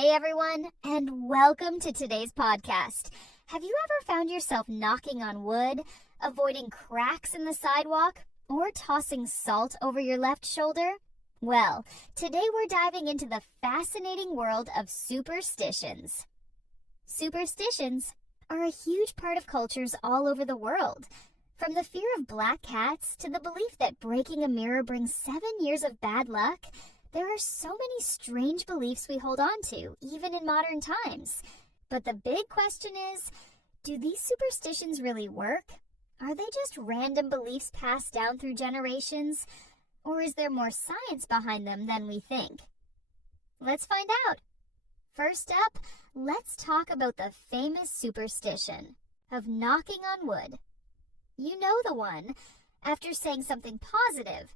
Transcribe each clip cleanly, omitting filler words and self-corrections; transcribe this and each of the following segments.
Hey everyone, and welcome to today's podcast. Have you ever found yourself knocking on wood, avoiding cracks in the sidewalk, or tossing salt over your left shoulder? Well, today we're diving into the fascinating world of superstitions. Superstitions are a huge part of cultures all over the world. From the fear of black cats to the belief that breaking a mirror brings 7 years of bad luck, there are so many strange beliefs we hold on to, even in modern times. But the big question is, do these superstitions really work? Are they just random beliefs passed down through generations? Or is there more science behind them than we think? Let's find out. First up, let's talk about the famous superstition of knocking on wood. You know the one. After saying something positive,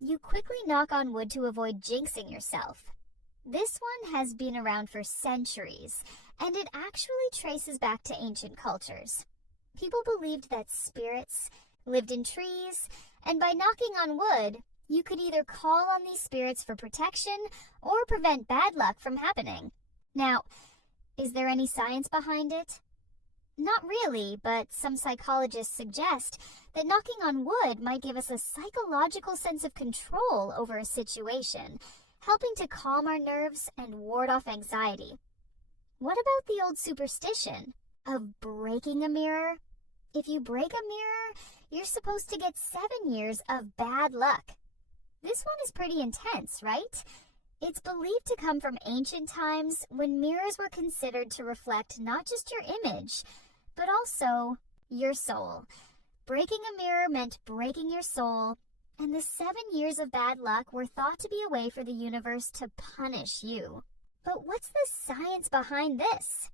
you quickly knock on wood to avoid jinxing yourself. This one has been around for centuries, and it actually traces back to ancient cultures. People believed that spirits lived in trees, and by knocking on wood, you could either call on these spirits for protection or prevent bad luck from happening. Now, is there any science behind it? Not really, but some psychologists suggest that knocking on wood might give us a psychological sense of control over a situation, helping to calm our nerves and ward off anxiety. What about the old superstition of breaking a mirror? If you break a mirror, you're supposed to get 7 years of bad luck. This one is pretty intense, right? It's believed to come from ancient times when mirrors were considered to reflect not just your image, but also your soul. Breaking a mirror meant breaking your soul, and the 7 years of bad luck were thought to be a way for the universe to punish you. But what's the science behind this?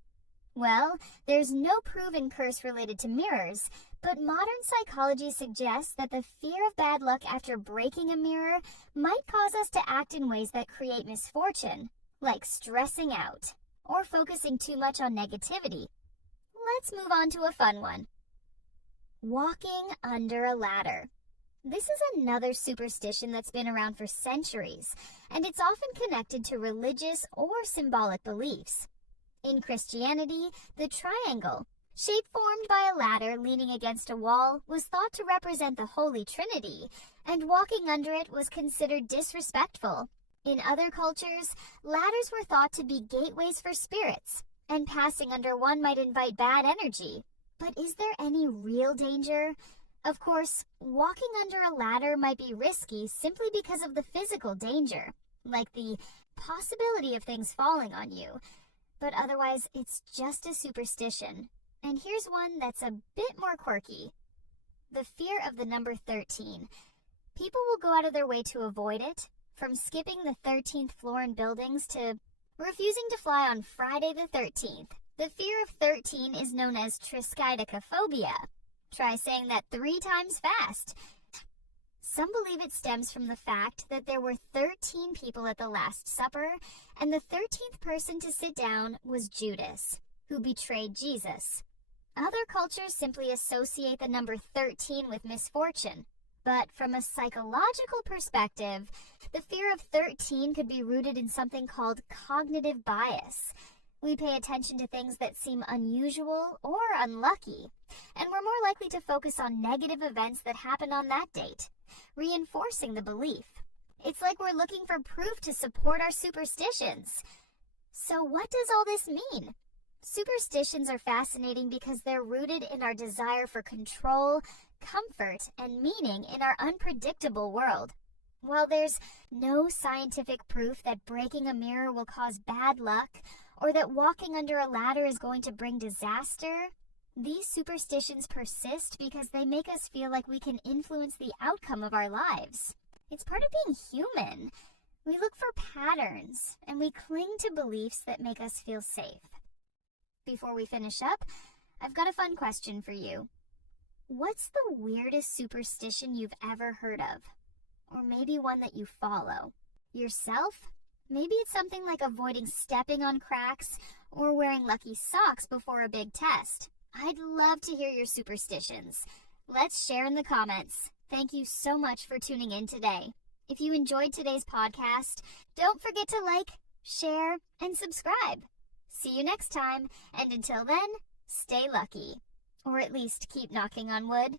Well, there's no proven curse related to mirrors, but modern psychology suggests that the fear of bad luck after breaking a mirror might cause us to act in ways that create misfortune, like stressing out or focusing too much on negativity. Let's move on to a fun one. Walking under a ladder. This is another superstition that's been around for centuries, and it's often connected to religious or symbolic beliefs. In Christianity, the triangle, shape formed by a ladder leaning against a wall, was thought to represent the Holy Trinity, and walking under it was considered disrespectful. In other cultures, ladders were thought to be gateways for spirits, and passing under one might invite bad energy. But is there any real danger? Of course, walking under a ladder might be risky simply because of the physical danger, like the possibility of things falling on you. But otherwise, it's just a superstition. And here's one that's a bit more quirky. The fear of the number 13. People will go out of their way to avoid it, from skipping the 13th floor in buildings to refusing to fly on Friday the 13th. The fear of 13 is known as triskaidekaphobia. Try saying that 3 times fast. Some believe it stems from the fact that there were 13 people at the Last Supper, and the 13th person to sit down was Judas, who betrayed Jesus. Other cultures simply associate the number 13 with misfortune. But from a psychological perspective, the fear of 13 could be rooted in something called cognitive bias. We pay attention to things that seem unusual or unlucky, and we're more likely to focus on negative events that happen on that date, reinforcing the belief. It's like we're looking for proof to support our superstitions. So what does all this mean? Superstitions are fascinating because they're rooted in our desire for control, comfort, and meaning in our unpredictable world. While there's no scientific proof that breaking a mirror will cause bad luck or that walking under a ladder is going to bring disaster, these superstitions persist because they make us feel like we can influence the outcome of our lives. It's part of being human. We look for patterns, and we cling to beliefs that make us feel safe. Before we finish up, I've got a fun question for you. What's the weirdest superstition you've ever heard of? Or maybe one that you follow? Yourself? Maybe it's something like avoiding stepping on cracks or wearing lucky socks before a big test. I'd love to hear your superstitions. Let's share in the comments. Thank you so much for tuning in today. If you enjoyed today's podcast, don't forget to like, share, and subscribe. See you next time, and until then, stay lucky. Or at least keep knocking on wood.